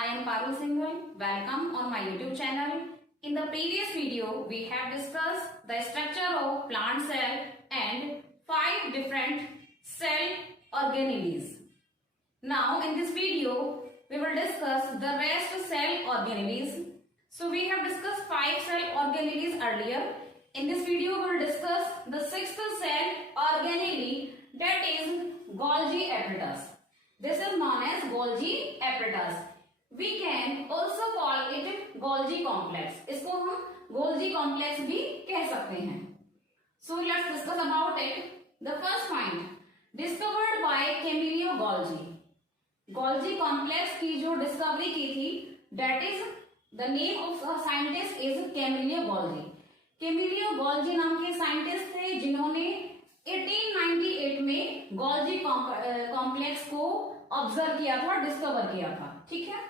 I am Parul Singhal. Welcome on my YouTube channel. In the previous video, we have discussed the structure of plant cell and 5 different cell organelles. Now, in this video, we will discuss the rest cell organelles. So, we have discussed 5 cell organelles earlier. In this video, we will discuss the 6th cell organelle, that is Golgi apparatus. This is known as Golgi apparatus. We can also call it Golgi complex. इसको हम Golgi complex भी कह सकते हैं. So let's discuss about it. The first point, discovered by Camillo Golgi. Golgi complex की जो discovery की थी, that is the name of a scientist is Camillo Golgi. Camillo Golgi नाम के साइंटिस्ट थे जिन्होंने 1898 में Golgi कॉम्प्लेक्स को ऑब्जर्व किया था, डिस्कवर किया था. ठीक है.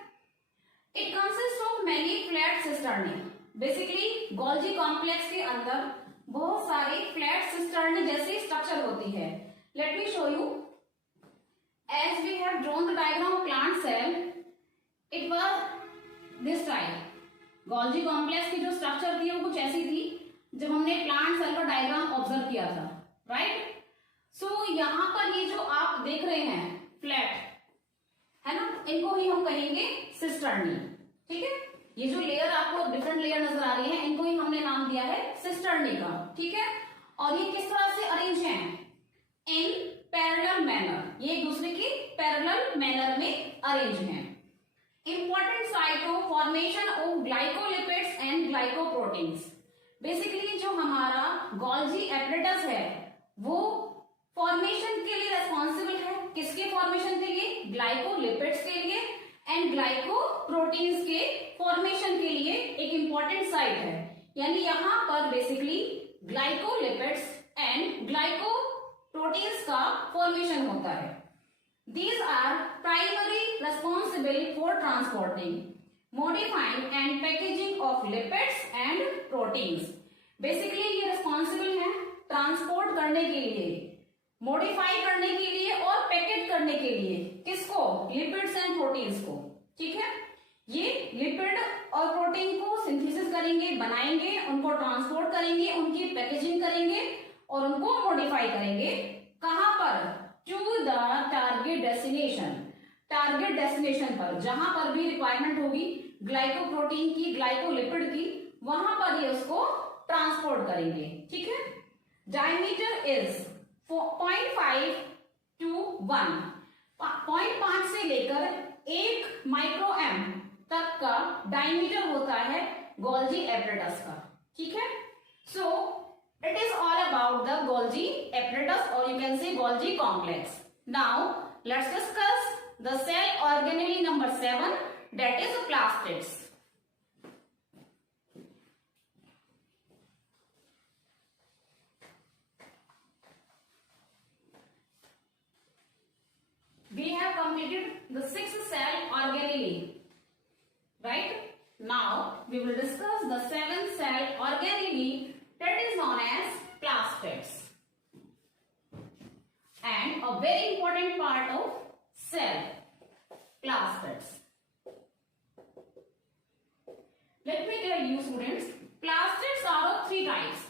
It consist of many flat cisternae. Basically Golgi complex के अंदर बहुत सारे फ्लैट सिस्टर्नी जैसी स्ट्रक्चर होती है. Let me show you. As we have drawn the diagram of plant cell, it was this type. Golgi complex की जो structure थी वो कुछ ऐसी थी जब हमने प्लांट सेल का डायग्राम ऑब्जर्व किया था. राइट. सो यहाँ पर ये जो आप देख रहे हैं फ्लैट है ना, इनको ही हम कहेंगे सिस्टर्नी. ठीक है. ये जो लेयर आपको डिफरेंट लेयर नजर आ रही है, इनको ही हमने नाम दिया है सिस्टर्नी का. ठीक है. और ये किस तरह से अरेंज हैं? In parallel manner. ये एक दूसरे की पैरेलल मैनर में अरेंज हैं. Important site of formation of glycolipids and glycoproteins. Basically जो हमारा Golgi apparatus है वो फॉर्मेशन के लिए रेस्पॉन्सिबल है. किसके फॉर्मेशन के लिए? ग्लाइकोलिपिड्स के लिए एंड ग्लाइकोप्रोटीन्स के फॉर्मेशन के लिए एक इंपॉर्टेंट साइट है. यानी यहां पर बेसिकली ग्लाइकोलिपिड्स एंड ग्लाइकोप्रोटीन्स का फॉर्मेशन होता है. These are primarily responsible for transporting, modifying and packaging of lipids and proteins. Basically ये responsible है ट्रांसपोर्ट करने के लिए, मॉडिफाई करने के लिए और पैकेट करने के लिए. किसको? लिपिड्स एंड प्रोटीन्स को. ठीक है. ये लिपिड और प्रोटीन को सिंथेसिस करेंगे, बनाएंगे, उनको ट्रांसपोर्ट करेंगे, उनकी पैकेजिंग करेंगे और उनको मॉडिफाई करेंगे. कहां पर? To the target destination. Target destination पर जहां पर भी रिक्वायरमेंट होगी ग्लाइकोप्रोटीन की, ग्लाइकोलिपिड की, वहां पर ये उसको ट्रांसपोर्ट करेंगे. ठीक है. Diameter is 0.5 to 1. 0.5 से लेकर 1 माइक्रोएम तक का डायमीटर होता है Golgi apparatus का. ठीक है. सो it is all about the Golgi apparatus or you can say Golgi complex. Now let's discuss the cell organelle number 7, that is plastids. We have completed the 6th cell organelle. Right? Now we will discuss the 7th cell organelle, that is known as plastids. And a very important part of cell, plastids. Let me tell you students, plastids are of 3 types.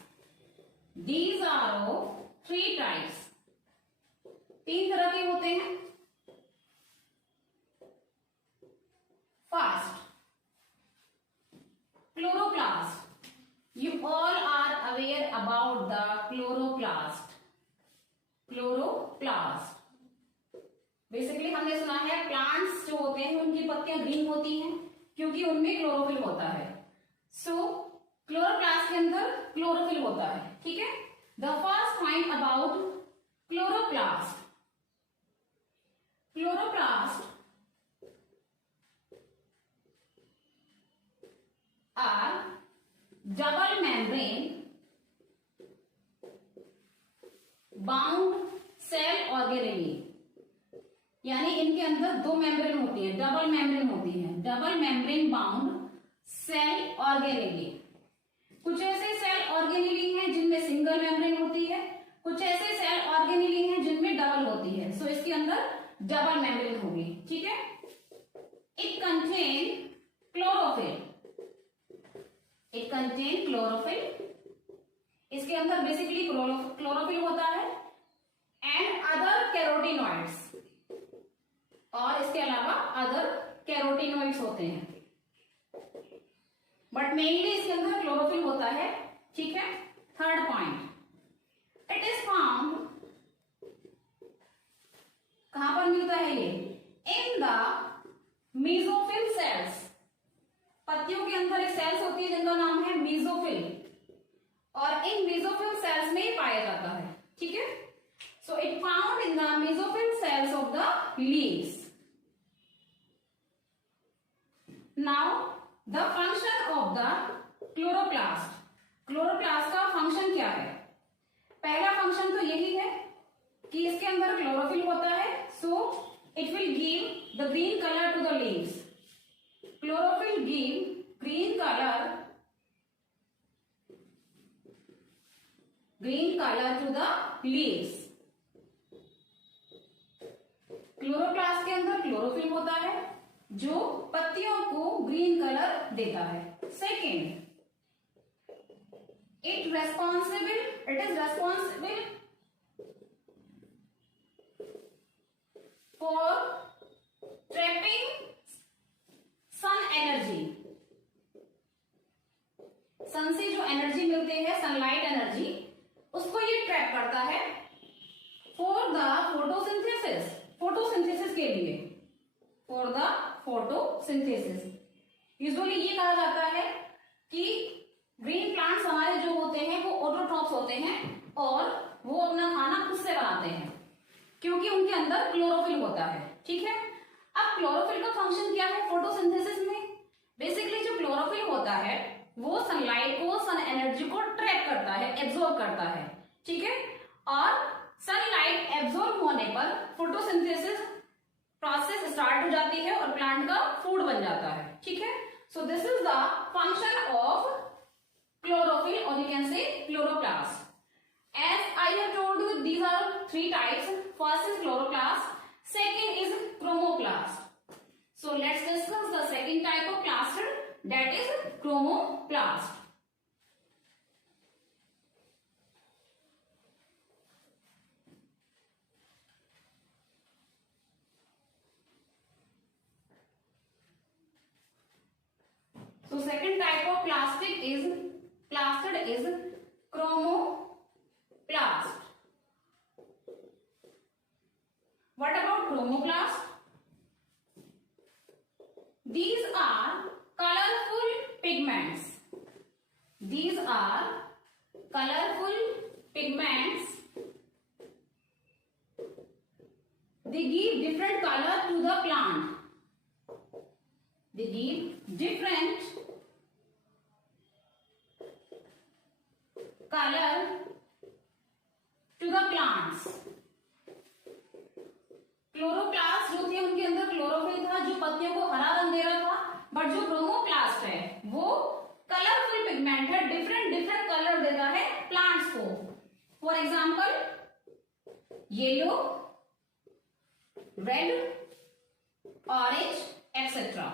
These are of 3 types. 3 तरह के होते हैं. First, chloroplast. You all are aware about the chloroplast. Chloroplast. Basically हमने सुना है plants जो होते हैं उनकी पत्तियां ग्रीन होती हैं क्योंकि उनमें क्लोरोफिल होता है. सो क्लोरोप्लास्ट के अंदर क्लोरोफिल होता है. ठीक है. The first point about chloroplast. Chloroplast are double membrane bound cell organelle. यानी इनके अंदर 2 मेम्ब्रेन होती है, डबल मेम्ब्रेन होती है. Double membrane bound cell organelle. कुछ ऐसे सेल ऑर्गेनेली हैं जिनमें सिंगल मेम्ब्रेन होती है, कुछ ऐसे सेल ऑर्गेनेली हैं जिनमें डबल होती है. सो इसके अंदर डबल मेम्ब्रेन होगी. ठीक है. It contain it contain chlorophyll, इसके अंदर बेसिकली क्लोरोफिल होता है, एंड अदर कैरोटीनॉइड्स, और इसके अलावा अदर कैरोटीनॉइड्स होते हैं, बट मेनली इसके अंदर क्लोरोफिल होता है। ठीक है। Third point, it is found, कहां पर मिलता है ये? इन द मीजोफिल सेल्स, पत्तियों के अंदर एक सेल्स होती है जिनका नाम है मीजोफिल, और इन मीजोफिल सेल्स में ही पाया जाता है। ठीक है। So it found in the mesophyll cells of the leaves. Now the function of the chloroplast, chloroplast का फंक्शन क्या है? पहला फंक्शन तो यही है कि इसके अंदर क्लोरोफिल होता है, so it will give the green colour to the leaves. Chlorophyll give green colour to the leaves. Chloroplast के अंदर क्लोरोफिल होता है जो पत्तियों को ग्रीन कलर देता है। Second, it is responsible for trapping sun energy. Sun से जो एनर्जी मिलते हैं, सनलाइट एनर्जी, उसको ये ट्रैप करता है फॉर द फोटोसिंथेसिस, फोटोसिंथेसिस के लिए, फॉर द फोटोसिंथेसिस। यूजुअली ये कहा जाता है कि ग्रीन प्लांट्स हमारे जो होते हैं वो ऑटोट्रॉप्स होते हैं और वो अपना खाना खुद से बनाते हैं क्योंकि उनके अंदर क्लोरोफिल होता है। ठीक है। अब क्लोरोफिल का फंक्शन क्या है फोटोसिंथेसिस में? बेसिकली जो क्लोरोफिल होता है वो सनलाइट को, सन एनर्जी को ट्रैप करता है, एब्जॉर्ब करता है। ठीक है। और सनलाइट एब्जॉर्ब होने पर फोटोसिंथेसिस प्रोसेस स्टार्ट हो जाती है और प्लांट का फूड बन जाता है। ठीक है। So this is the function of chlorophyll, or you can say chloroplast. As I have told you, these are three types. First is chloroplast, second is chromoplast. So let's discuss the second type of plastid, that is chromoplast. So second type of plastid is chromoplast. What about chromoplast? These are colorful pigments. These are colorful pigments. They give different color to the plant. They give different color to the plants. Chloroplast जो थे उनके अंदर chlorophyll था जो पत्तियों को हरा रंग दे रहा था, बट जो क्रोमोप्लास्ट है वो कलरफुल पिगमेंट है, डिफरेंट कलर देता है प्लांट्स को। For example yellow, red, orange etcetera.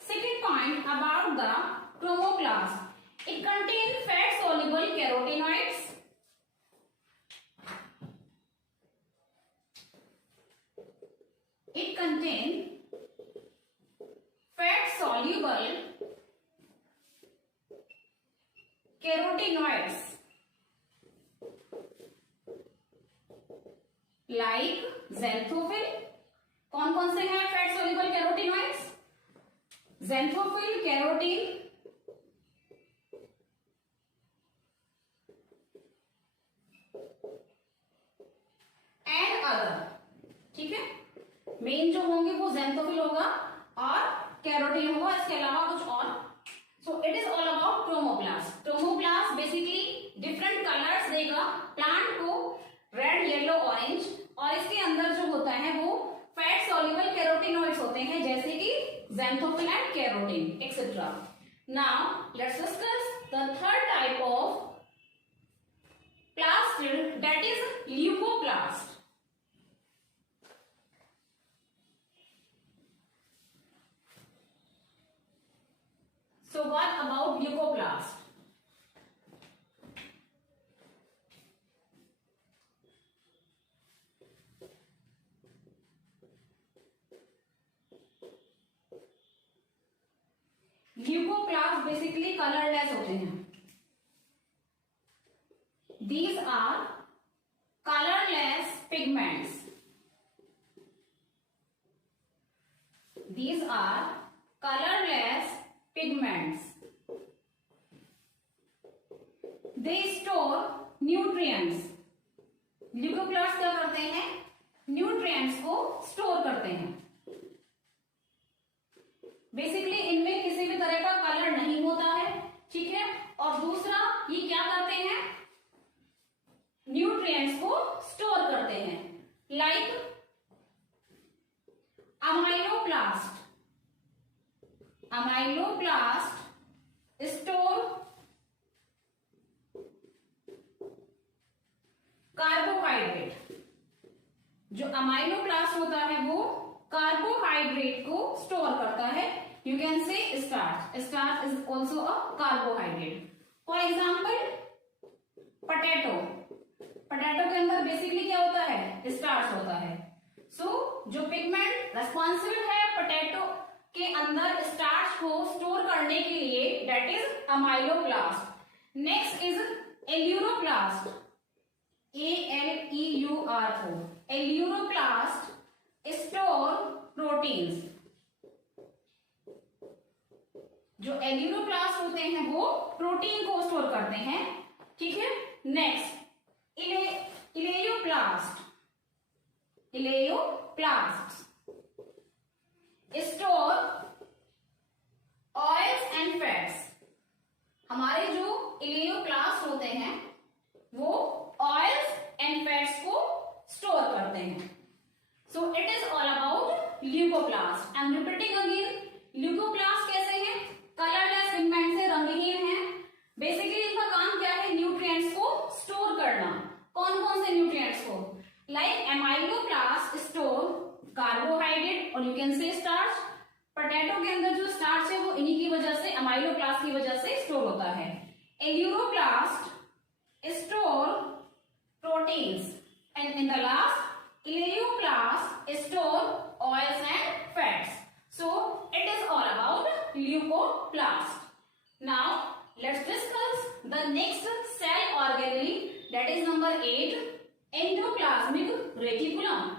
Second point about the chromoplast. It contains fat-soluble carotenoids. It contains fat-soluble carotenoids like xanthophyll. कौन कौन से हैं fat-soluble carotenoids? xanthophyll, carotene, and other. ठीक है। मेन जो होंगे वो xanthophyll होगा और carotene होगा, इसके अलावा कुछ और। So it is all about chromoplast. Chromoplast basically different colors देगा प्लांट को, रेड, येलो, ऑरेंज, और इसके अंदर जो होता है वो फैट सॉल्युबल कैरोटीनॉइड्स होते हैं जैसे कि xanthophyll and carotene, etc. Now let's discuss the third type of plastid, that is leucoplast. Basically colourless होते हैं. These are colorless pigments. These are colorless pigments. They store nutrients. Leucoplast क्या करते हैं? Nutrients को स्टोर करते हैं. Basically इनमें किसी भी तरह का कलर नहीं होता है, ठीक है. और दूसरा, ये क्या करते हैं? न्यूट्रिएंट्स को स्टोर करते हैं. Like amyloplast. Amyloplast store carbohydrate. जो अमाइलोप्लास्ट होता है वो कार्बोहाइड्रेट को स्टोर करता है. You can say starch. Starch is also a carbohydrate. For example potato. Potato के अंदर बेसिकली क्या होता है? स्टार्च होता है. सो जो पिगमेंट रेस्पॉन्सिबल है पोटैटो के अंदर स्टार्च को स्टोर करने के लिए, that is amyloplast. Next is aleuroplast. ALEURO. Aleuroplast store proteins. जो एल्यूरोप्लास्ट होते हैं वो प्रोटीन को स्टोर करते हैं, ठीक है. Next elaioplast. Elaioplast store oils and fats. हमारे जो इलेयोप्लास्ट होते हैं वो ऑयल्स एंड फैट्स को स्टोर करते हैं. So it is all about leucoplast. I am repeating again. Leucoplast कैसे हैं? कलरलेस पिगमेंट से रंगहीन है. बेसिकली इनका काम क्या है? न्यूट्रिएंट्स को स्टोर करना. कौन कौन से न्यूट्रिएंट्स को? लाइक एमाइलोप्लास्ट स्टोर कार्बोहाइड्रेट और you can say starch. Potato के अंदर जो स्टार्च है वो इन्हीं की वजह से, अमाइलोप्लास्ट की वजह से स्टोर होता है. Aleuroplast store proteins, and in the last ileoplast store oils and fats. So it is all about leucoplast. Now let's discuss the next cell organelle, that is number 8, endoplasmic reticulum.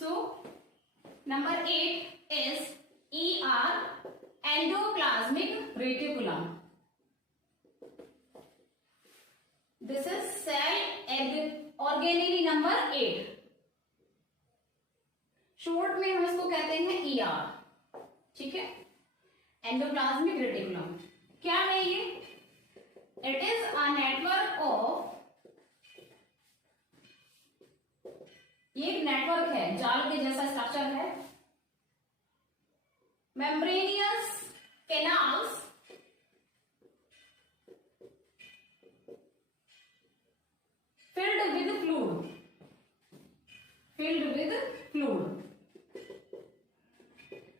So number 8 is ER, endoplasmic reticulum. This is cell organelle number 8. Short में हम इसको कहते हैं ER, ठीक है. Endoplasmic reticulum क्या है ये? It is a network of, ये एक नेटवर्क है, जाल के जैसा स्ट्रक्चर है. Membranosus canals filled with fluid.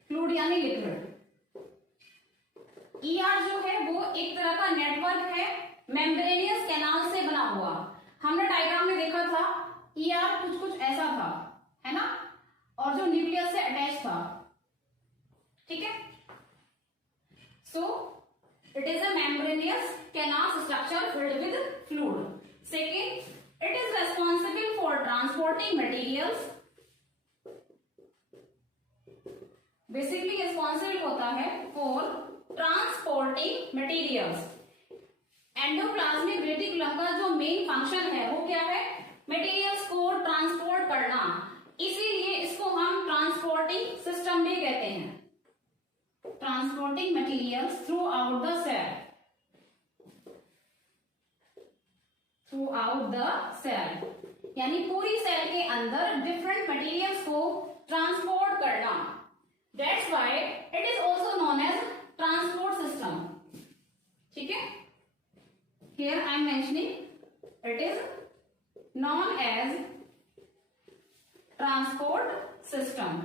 Fluid यानी लिक्विड. ईआर जो है वो एक तरह का नेटवर्क है, मेम्ब्रेनियस कैनाल से बना हुआ. हमने डायग्राम में देखा था ईआर कुछ ऐसा था, है ना, और जो न्यूक्लियस से अटैच था, ठीक है. So it is a membranosus canal structure filled with fluid. Second, it is responsible for transporting materials. Basically responsible होता है for transporting materials. Endoplasmic reticulum का जो मेन फंक्शन है वो क्या है? मटेरियल्स को ट्रांसपोर्ट करना. इसीलिए इसको हम ट्रांसपोर्टिंग सिस्टम भी कहते हैं. Transporting materials throughout the cell. Throughout the cell यानी पूरी सेल के अंदर डिफरेंट मटेरियल्स को ट्रांसपोर्ट करना. That's why it is also known as transport system. ठीक है, here I am mentioning it is known as transport system.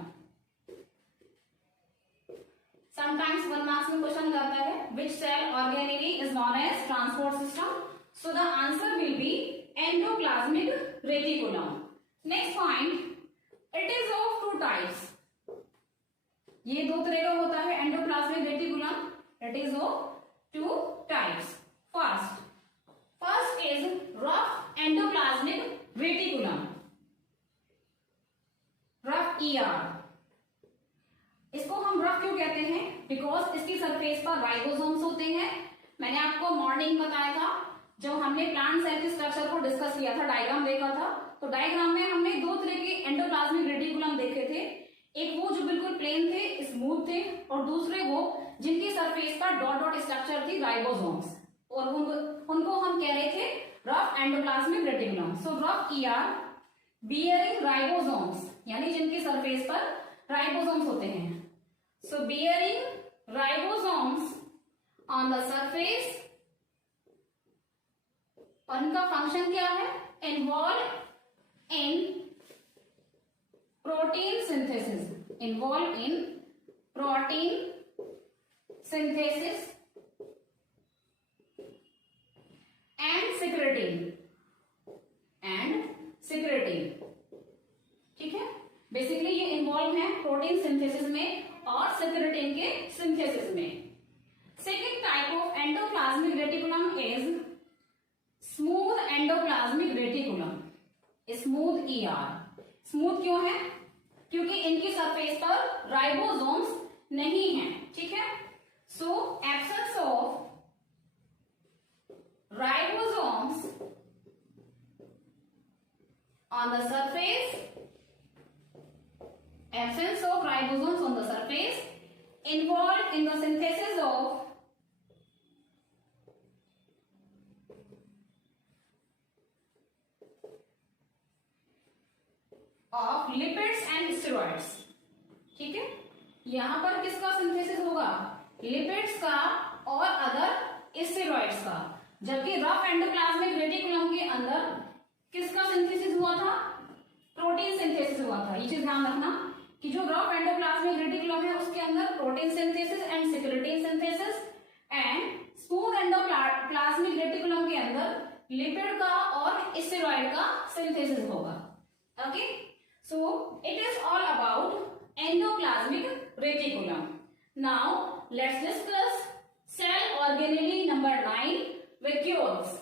Sometimes 1 marks में question करता है which cell organelle is known as transport system, so the answer will be endoplasmic reticulum. Next point, it is of 2 types. ये 2 तरह का होता है endoplasmic reticulum. It is of 2 types. First is rough endoplasmic reticulum, rough ER। इसको हम rough क्यों कहते हैं? बिकॉज इसकी सरफेस पर राइबोसोम्स होते हैं। मैंने आपको मॉर्निंग बताया था जब हमने प्लांट सेल के स्ट्रक्चर को डिस्कस किया था, डायग्राम देखा था, तो डायग्राम में हमने 2 तरह के एंडोप्लाज्मिक रेटिकुलम देखे थे। एक वो जो बिल्कुल प्लेन थे, स्मूथ थे, और दूसरे वो जिनकी सरफेस पर डॉट डॉट स्ट्रक्चर थी, राइबोसोम्स, और उनको हम कह रहे थे rough endoplasmic reticulum. So rough ER bearing ribosomes, यानी जिनकी सरफेस पर राइबोसोम्स होते हैं। So bearing ribosomes on the surface, और इनका फंक्शन क्या है? Involve in protein synthesis, involve in protein synthesis and secreting, ठीक है। बेसिकली ये इन्वॉल्व है प्रोटीन सिंथेसिस में और सिक्रेटिन के सिंथेसिस में। Second type of endoplasmic reticulum is smooth endoplasmic reticulum, smooth ER। Smooth क्यों है? क्योंकि इनकी सरफेस पर राइबोसोम्स नहीं है, ठीक है। So absence of ribosomes on the surface, absence of ribosomes on the surface, involved in the synthesis of lipids and steroids, ठीक है। यहां पर किसका सिंथेसिस होगा? लिपिड्स का और अदर स्टेरॉइड्स का। जबकि रफ एंडोप्लाज्मिक रेटिकुलम के अंदर किसका सिंथेसिस हुआ था? प्रोटीन सिंथेसिस हुआ था। ये चीज ध्यान रखना कि जो रफ एंडोप्लाज्मिक रेटिकुलम है उसके अंदर protein synthesis and secretin synthesis, and smooth endoplasmic reticulum के अंदर लिपिड का और स्टेरॉइड का सिंथेसिस होगा। Okay, so it is all about endoplasmic reticulum. Now let's discuss cell organelle number 9, vacuoles.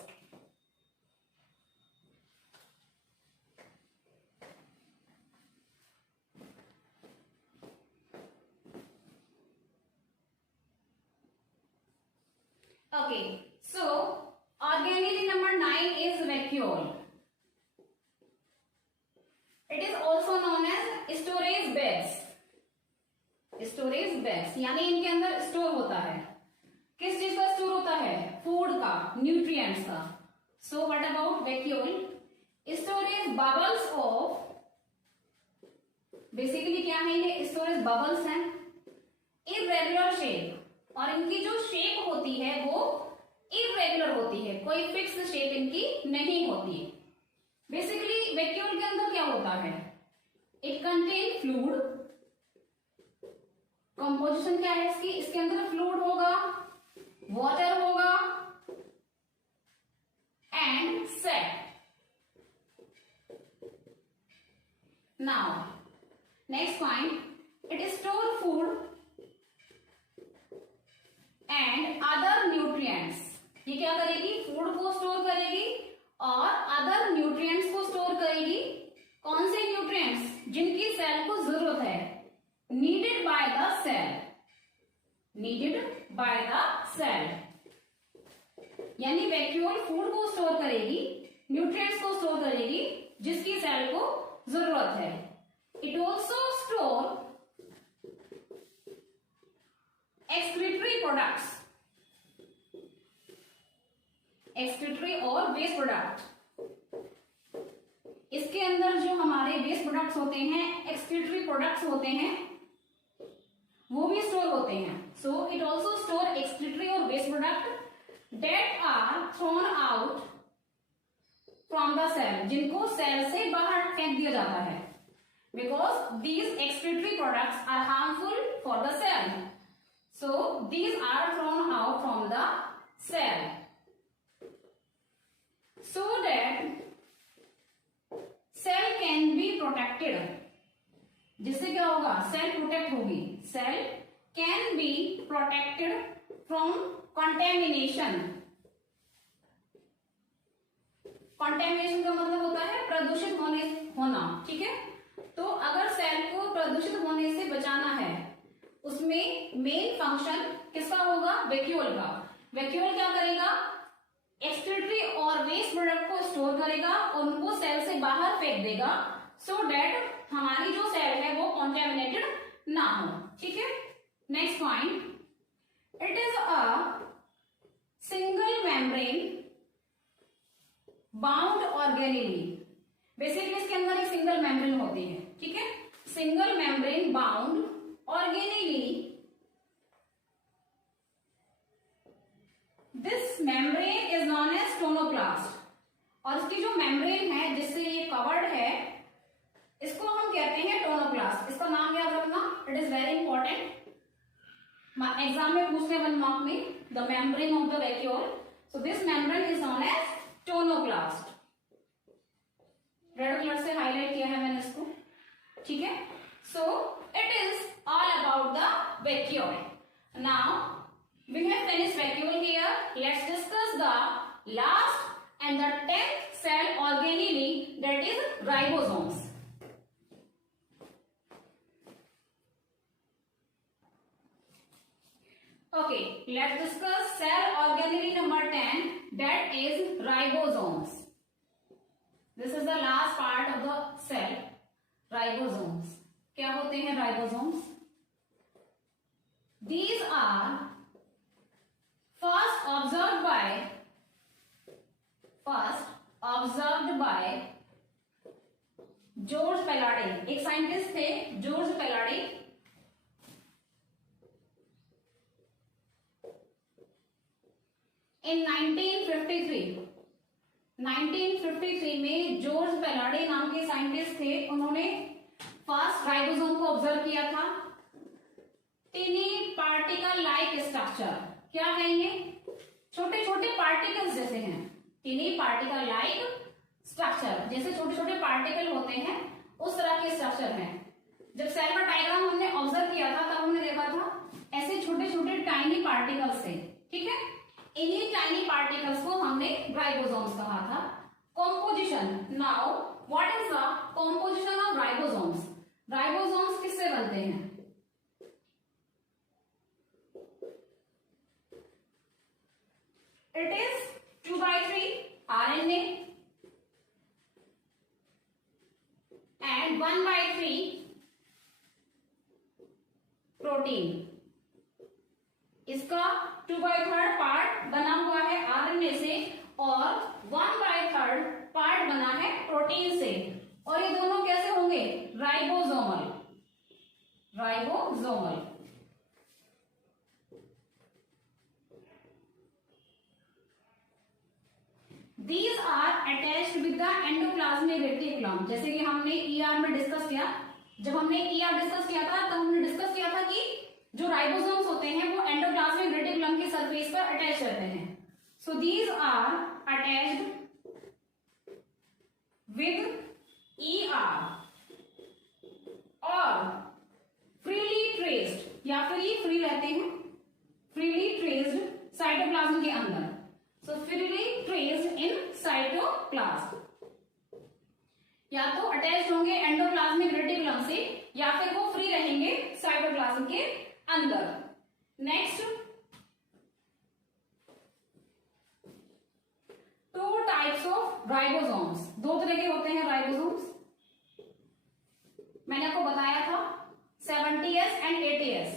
Okay, so organelle number 9 is vacuole. It is also known as storage bags. Storage bags यानी इनके अंदर store होता है। किस चीज का store होता है? फूड का, न्यूट्रिएंट्स का। So what about vacuole? Storage bubbles of, basically क्या है ये? स्टोरेज बबल्स हैं, इरेगुलर शेप, और इनकी जो शेप होती है वो इरेगुलर होती है, कोई फिक्स शेप इनकी नहीं होती है। बेसिकली वैक्यूल के अंदर क्या होता है? It contain fluid. कंपोजिशन क्या है इसकी? इसके अंदर फ्लूइड होगा, वाटर होगा and set. Now next point, it store food and other nutrients. ये क्या करेगी? फूड को स्टोर करेगी और अदर न्यूट्रिएंट्स को स्टोर करेगी। कौन से न्यूट्रिएंट्स? जिनकी सेल को जरूरत है, needed by the cell, needed by the cell. यानी वैक्यूल फूड को स्टोर करेगी, न्यूट्रिएंट्स को स्टोर करेगी जिसकी सेल को जरूरत है। It also store excretory products, excretory और वेस्ट प्रोडक्ट। इसके अंदर जो हमारे वेस्ट प्रोडक्ट्स होते हैं, एक्सक्रीटरी प्रोडक्ट्स होते हैं, वो भी स्टोर होते हैं। So it also store excretory और waste product that are thrown out from the cell, जिनको सेल से बाहर फेंक दिया जाता है। because these excretory products are harmful for the cell. So these are thrown out from the cell so that cell can be protected. जिससे क्या होगा, सेल प्रोटेक्ट होगी. Cell can be protected from contamination. Contamination का मतलब होता है प्रदूषित होना. ठीक है, तो अगर सेल को प्रदूषित होने से बचाना है, उसमें मेन फंक्शन किसका होगा, वैक्यूल का. वैक्यूल क्या करेगा, एक्सक्रीटरी और वेस्ट प्रोडक्ट को स्टोर करेगा और उनको सेल से बाहर फेंक देगा सो दैट हमारी जो सेल है वो कॉन्टेमिनेटेड ना हो. ठीक है, next point, it is a single membrane bound organelle. Basically इसके अंदर एक सिंगल मेम्ब्रेन होती है. ठीक है, single membrane bound organelle. This membrane is known as tonoplast. और इसकी जो मेम्ब्रेन है जिससे ये कवर्ड है, इसको हम कहते हैं टोनोप्लास्ट. इसका नाम याद रखना, it is very important. Exam में पूछते हैं 1 मार्क में, the membrane of the vacuole. So this membrane is known as tonoplast. Red colour से हाईलाइट किया है मैंने इसको. ठीक है, so it is all about the vacuole. Now we have finished vacuole here. Let's discuss the last and the 10th cell organelle, that is ribosomes. Okay, let's discuss cell organelle number 10, that is ribosomes. This is the last part of the cell, ribosomes. क्या होते हैं ribosomes? These are first observed by George Palade. एक scientist थे George पेलाडी. इन 1953 में George पेलाडी नाम के scientist थे. उन्होंने फर्स्ट राइबोसोम को ऑब्जर्व किया था. टिनी पार्टिकल लाइक स्ट्रक्चर. क्या है ये, छोटे छोटे पार्टिकल्स जैसे हैं. टिनी पार्टिकल लाइक स्ट्रक्चर, जैसे छोटे छोटे पार्टिकल होते हैं उस तरह के स्ट्रक्चर है. जब सेल का डायग्राम हमने ऑब्जर्व किया था तब हमने देखा था ऐसे छोटे छोटे टाइनी पार्टिकल्स थे. ठीक है, इन्हीं टाइनी पार्टिकल्स को हमने राइबोसोम्स कहा था. Composition. Now what is the composition of ribosomes. Ribosomes किससे बनते हैं? It is 2/3 RNA and 1/3 protein. इसका 2/3 पार्ट बना हुआ है आरएनए से और 1/3 पार्ट बना है प्रोटीन से. और ये दोनों कैसे होंगे? Ribosomal. Ribosomal. These are attached with the endoplasmic reticulum. जैसे कि हमने ER में डिस्कस किया. जब हमने ER डिस्कस किया था तो हमने डिस्कस किया था कि जो राइबोसोम्स होते हैं वो एंडोप्लाज्मिक रेटिकुलम की सरफेस पर अटैच रहते हैं. So these are attached with ER और फ्रीली ट्रेस्ड, या फिर ये फ्री रहते हैं, फ्रीली ट्रेस्ड साइटोप्लाज्म के अंदर. सो फ्रीली ट्रेस्ड इन साइटोप्लाज्म. या तो अटैच होंगे एंडोप्लाज्मिक रेटिकुलम से या फिर वो फ्री रहेंगे साइटोप्लाज्म के अंदर. Next, two types of ribosomes. दो तरह के होते हैं राइबोसोम्स. मैंने आपको बताया था 70S and 80S.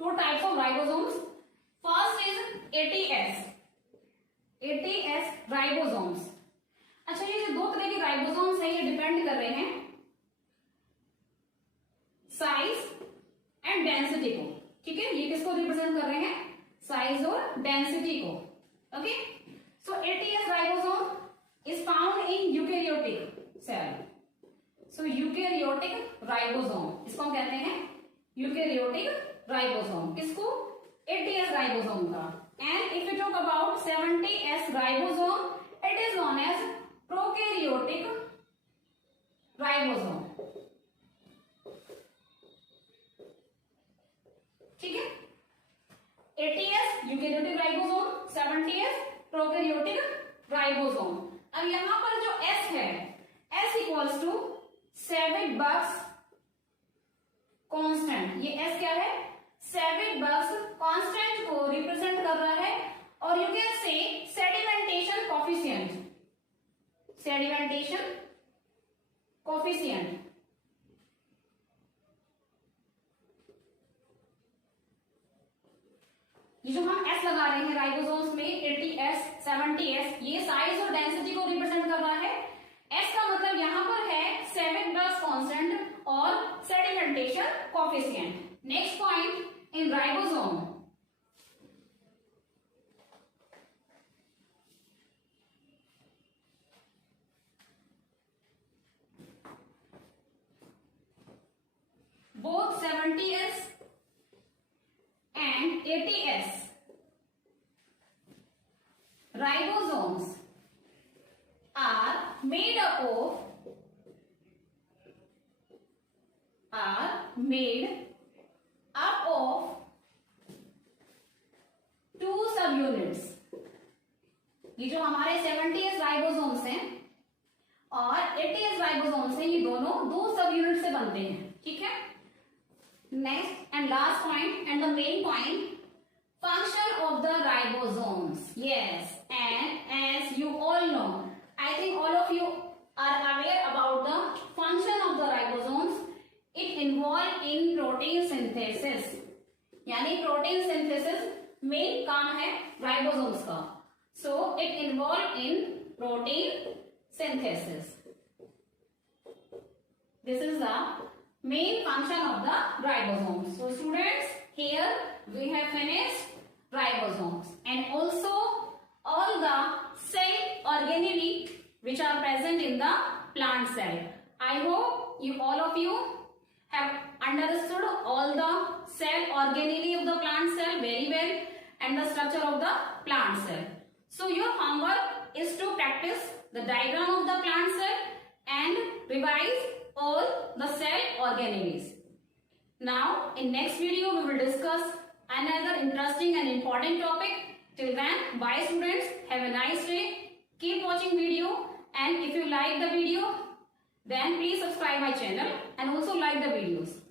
Two types of ribosomes. First is 80S ribosomes. अच्छा, ये जो दो तरह के राइबोसोम्स हैं ये डिपेंड कर रहे हैं साइज एंड डेंसिटी को. ठीक है, ये किसको रिप्रेजेंट कर रहे हैं? साइज और डेंसिटी को. Okay, so 80S ribosome is found in eukaryotic cell. So eukaryotic ribosome, इसको हम कहते हैं यूकैरियोटिक राइबोसोम। किसको? 80S राइबोसोम का। And if you talk about 70S ribosome, it is known as prokaryotic ribosome. ठीक है, 80S eukaryotic ribosome, 70S prokaryotic ribosome. अब यहां पर जो S है, S इक्वल्स टू सेविट-बक्स कांस्टेंट। ये S क्या है? सेविट-बक्स कांस्टेंट को रिप्रेजेंट कर रहा है। और you can say sedimentation coefficient, sedimentation coefficient. ये जो हम S लगा रहे हैं राइबोसोम्स में 80S, 70S, ये साइज और डेंसिटी को रिप्रेजेंट कर रहा है। S का मतलब यहां पर है सेविट-बक्स कांस्टेंट और sedimentation coefficient. Next point in ribosome, both 70S and 80S ribosomes are made up of two subunits। ये जो हमारे 70S राइबोसोम्स हैं और 80S राइबोसोम्स हैं, ये दोनों दो सब यूनिट से बनते हैं। ठीक है, next and last point and the main point, function of the ribosomes. Yes, and as you all know, I think all of you are aware about the function of the ribosomes. It involve in protein synthesis, यानी protein synthesis main काम है ribosomes का। So it involve in protein synthesis. This is the main function of the ribosomes. So students, here we have finished ribosomes and also all the cell organelle which are present in the plant cell. I hope you all of you have understood all the cell organelle of the plant cell very well and the structure of the plant cell. So your homework is to practice the diagram of the plant cell and revise all the cell organelles. Now in next video we will discuss another interesting and important topic. Till then, bye students, have a nice day, keep watching video, and if you like the video then please subscribe my channel and also like the videos.